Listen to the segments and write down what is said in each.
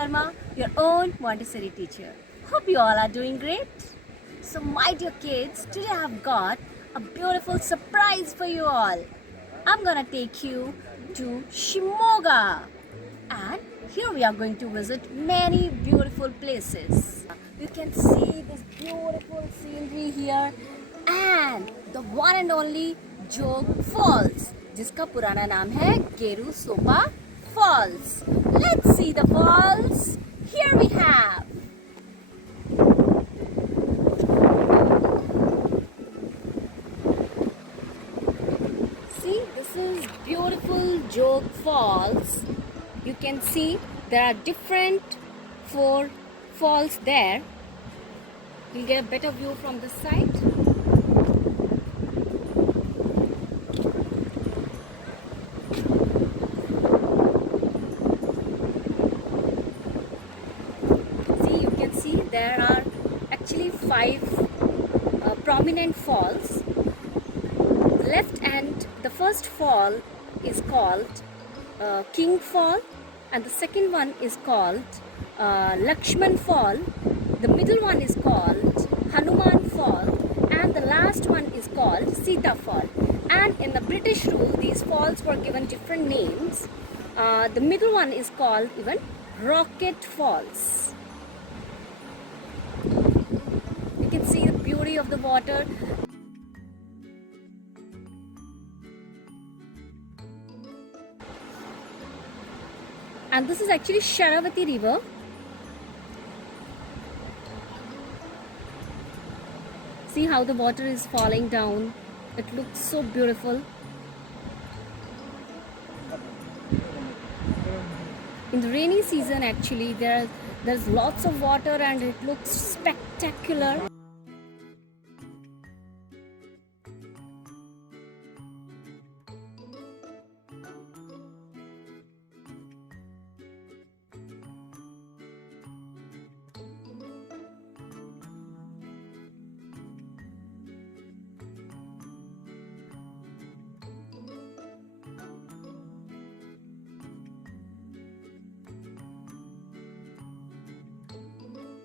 Verma, your own Montessori teacher. Hope you all are doing great. So my dear kids, today I have got a beautiful surprise for you all. I'm gonna take you to Shimoga, and here we are going to visit many beautiful places. You can see this beautiful scenery here and the one and only Jog Falls, जिसका पुराना नाम है गेरू सोपा Falls. Let's see the falls. Here we have. See, this is beautiful Jog Falls. You can see there are different 4 falls there. You'll get a better view from this side. See, you can see there are actually 5 prominent falls. Left end, the first fall is called King Fall, and the second one is called Lakshman Fall. The middle one is called Hanuman Fall, and the last one is called Sita Fall. And in the British rule, these falls were given different names. The middle one is called even Rocket Falls. You can see the beauty of the water. And this is actually Sharavati River. See how the water is falling down. It looks so beautiful. In the rainy season, actually, there's lots of water and it looks spectacular.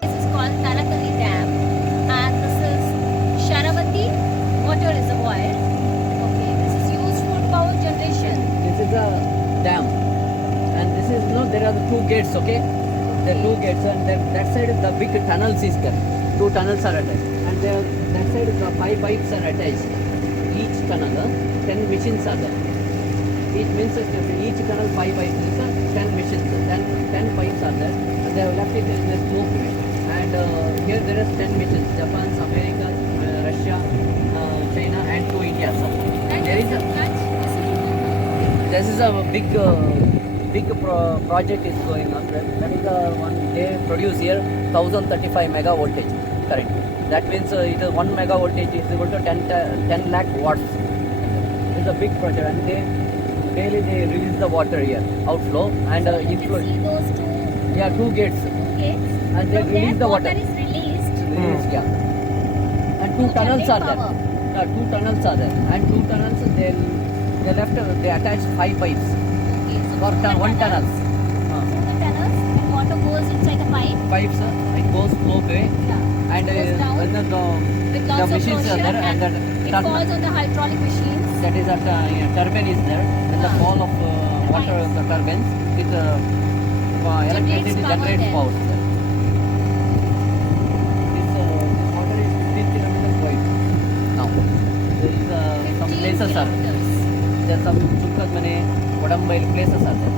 This is called Tanakalli Dam, and this is Sharavati Water Reservoir. Okay, this is used for power generation. This is a dam, and this is there are the 2 gates. Okay, the 2 gates, and that side is the big tunnels is there. 2 tunnels are attached, and that side is the 5 pipes are attached. Each tunnel, 10 machines are there. Each means each tunnel 5 pipes is 10 machines. 10 pipes are there, and they have left it in the smoke. And here there is 10 missions: Japan, America, Russia, China, and 2 India. And There is this is a big project is going on. That is the one they produce here 1035 mega voltage current. That means it is 1 mega voltage is equal to 10 lakh watts. It is a big project, and daily they release the water here, outflow and inflow. You can see those 2 Yeah, 2 gates. gates. And they From release there the water. is released. Yeah. And 2 To tunnels are generate there. power. 2 tunnels are there. And 2 tunnels they attach 5 pipes Okay, so for through the 1 tunnel. Through the tunnels, when water goes inside the pipe, Pipes it goes flow way, yeah, and it goes down when with lots of machines are pressure, there, and and it turn- falls on the hydraulic machines. that is at turbine is there. Then the Yeah. fall of water Pipes. the turbines with electricity power generates there. power there. This water is 15 kilometers wide now. There is some 15 places are kilometers. there are some Chukadmane, Kodambai places are there.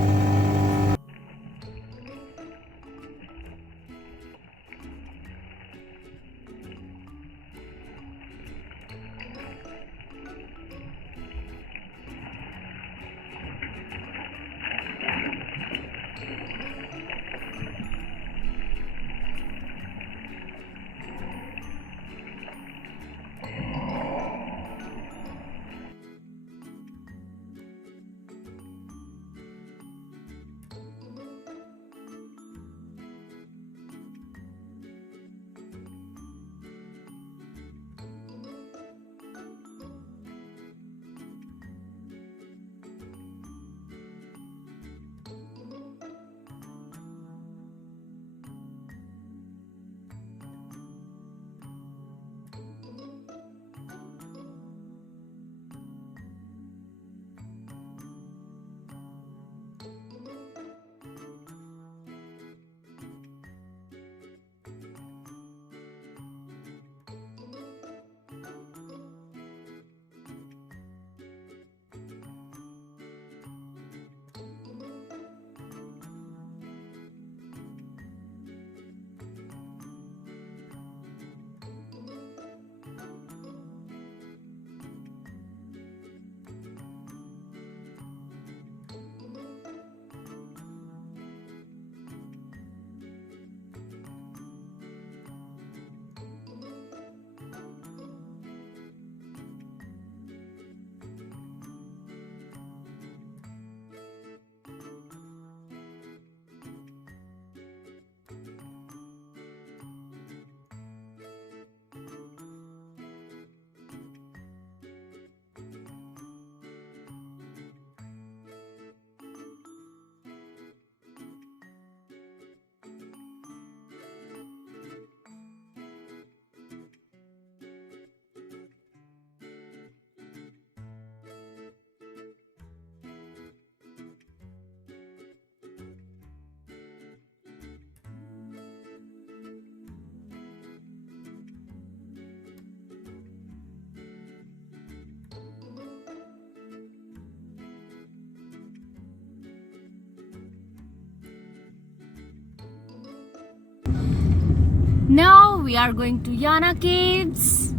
we are going to Yana Caves.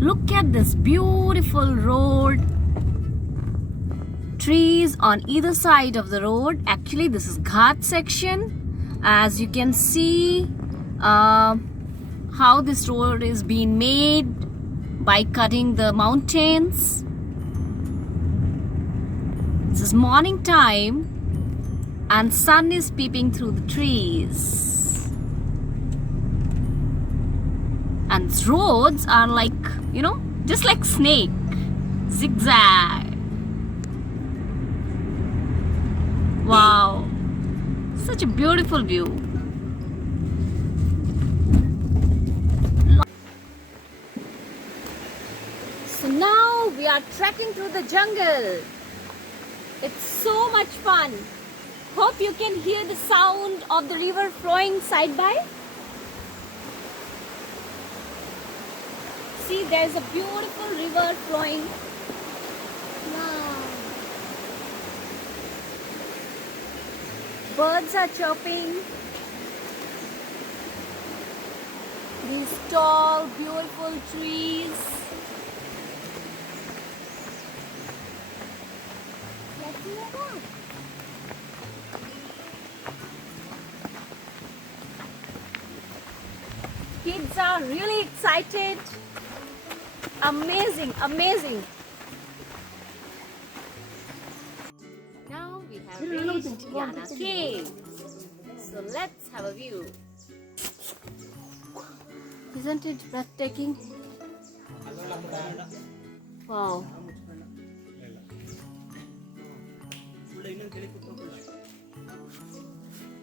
Look at this beautiful road. Trees on either side of the road. Actually, this is Ghat section. As you can see, how this road is being made by cutting the mountains. This is morning time and sun is peeping through the trees. And roads are like, you know, just like snake, zigzag. Wow, such a beautiful view. So now we are trekking through the jungle. It's so much fun. Hope you can hear the sound of the river flowing side by. See, there's a beautiful river flowing. Wow. Birds are chirping. These tall, beautiful trees. Let's hear that. Kids are really excited. Amazing, amazing. Now we have reached Yana Caves. So let's have a view. Isn't it breathtaking? Wow.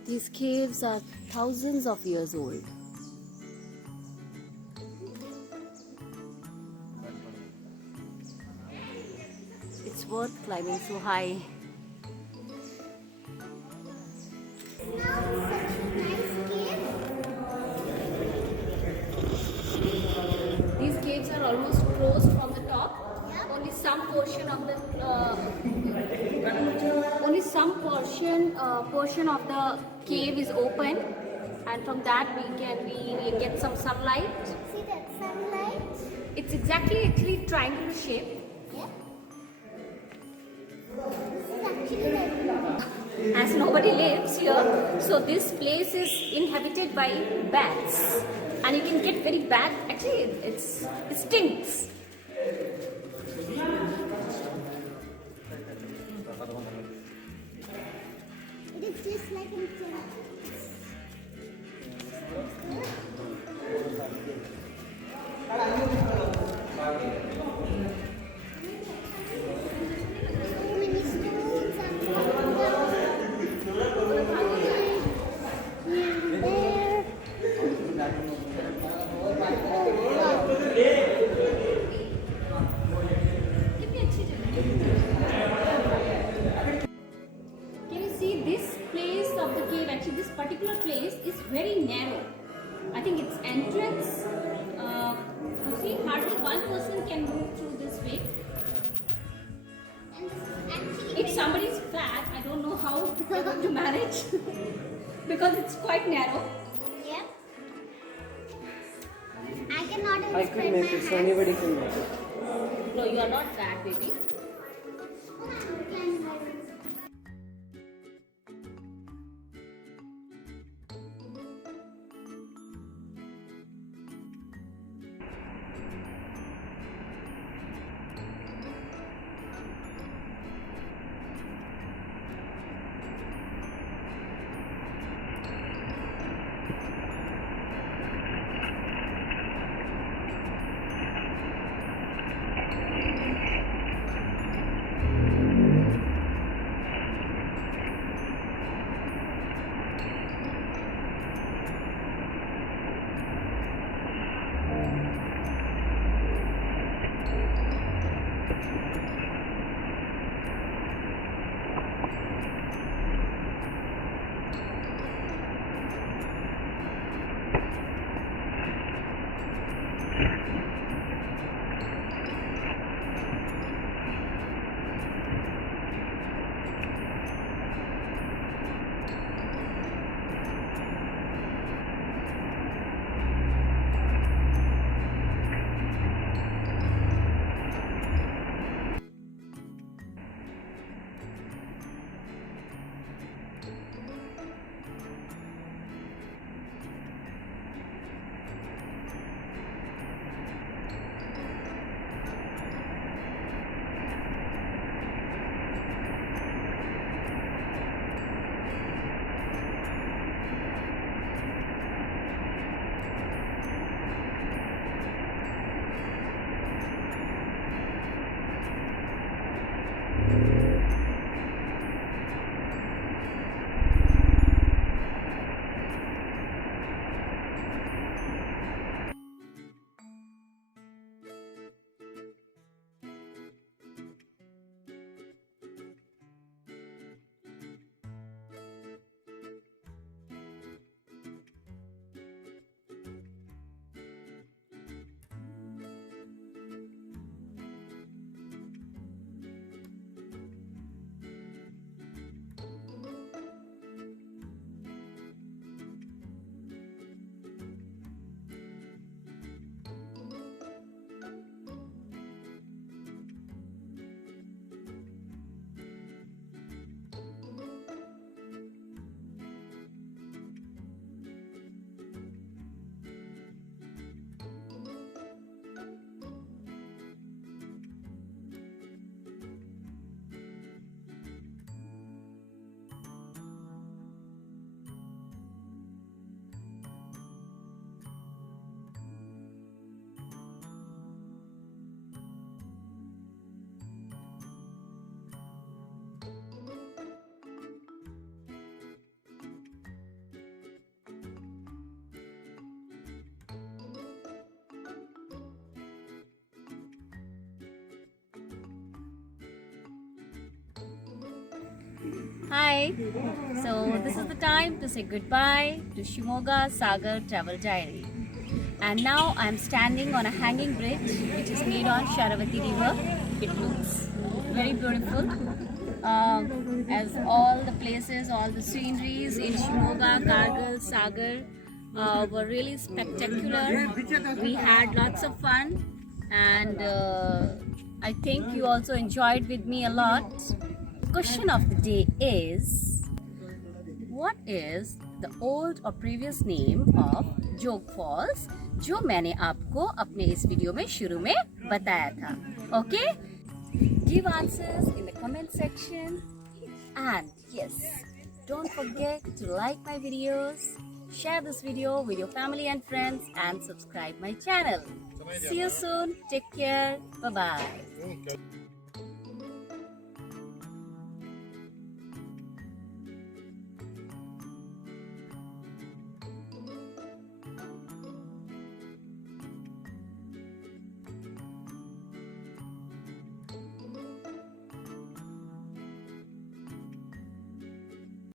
These caves are thousands of years old. It's worth climbing so high. These caves are almost closed from the top. Only some portion of the portion of the cave is open, and from that we get some sunlight. See that sunlight? It's actually triangular shape. Yeah. This is actually the As nobody lives here, so this place is inhabited by bats, and you can get very bad. Actually, it stinks. it is just like in so many stones and here and there. Can you see this place of the cave? Actually, this particular place is very narrow. I think its entrance. You see, hardly one person can move through this way. And this is actually If somebody is fat, I don't know how they're going to manage because it's quite narrow. yeah. I cannot even I spread can make my it, so hands. anybody can make it. No, you are not fat, baby. Can I- Hi. So this is the time to say goodbye to Shimoga Sagar Travel Diary. And now I'm standing on a hanging bridge which is made on Sharavati River. It looks very beautiful. As all the places, all the sceneries in Shimoga, Kargil, Sagar were really spectacular. We had lots of fun, and I think you also enjoyed with me a lot. Question of the day is, what is the old or previous name of Jog Falls जो मैंने आपको अपने इस video में शुरू में बताया था? Okay? Give answers in the comment section, and yes, don't forget to like my videos, share this video with your family and friends, and subscribe my channel. See you soon. Take care. Bye bye.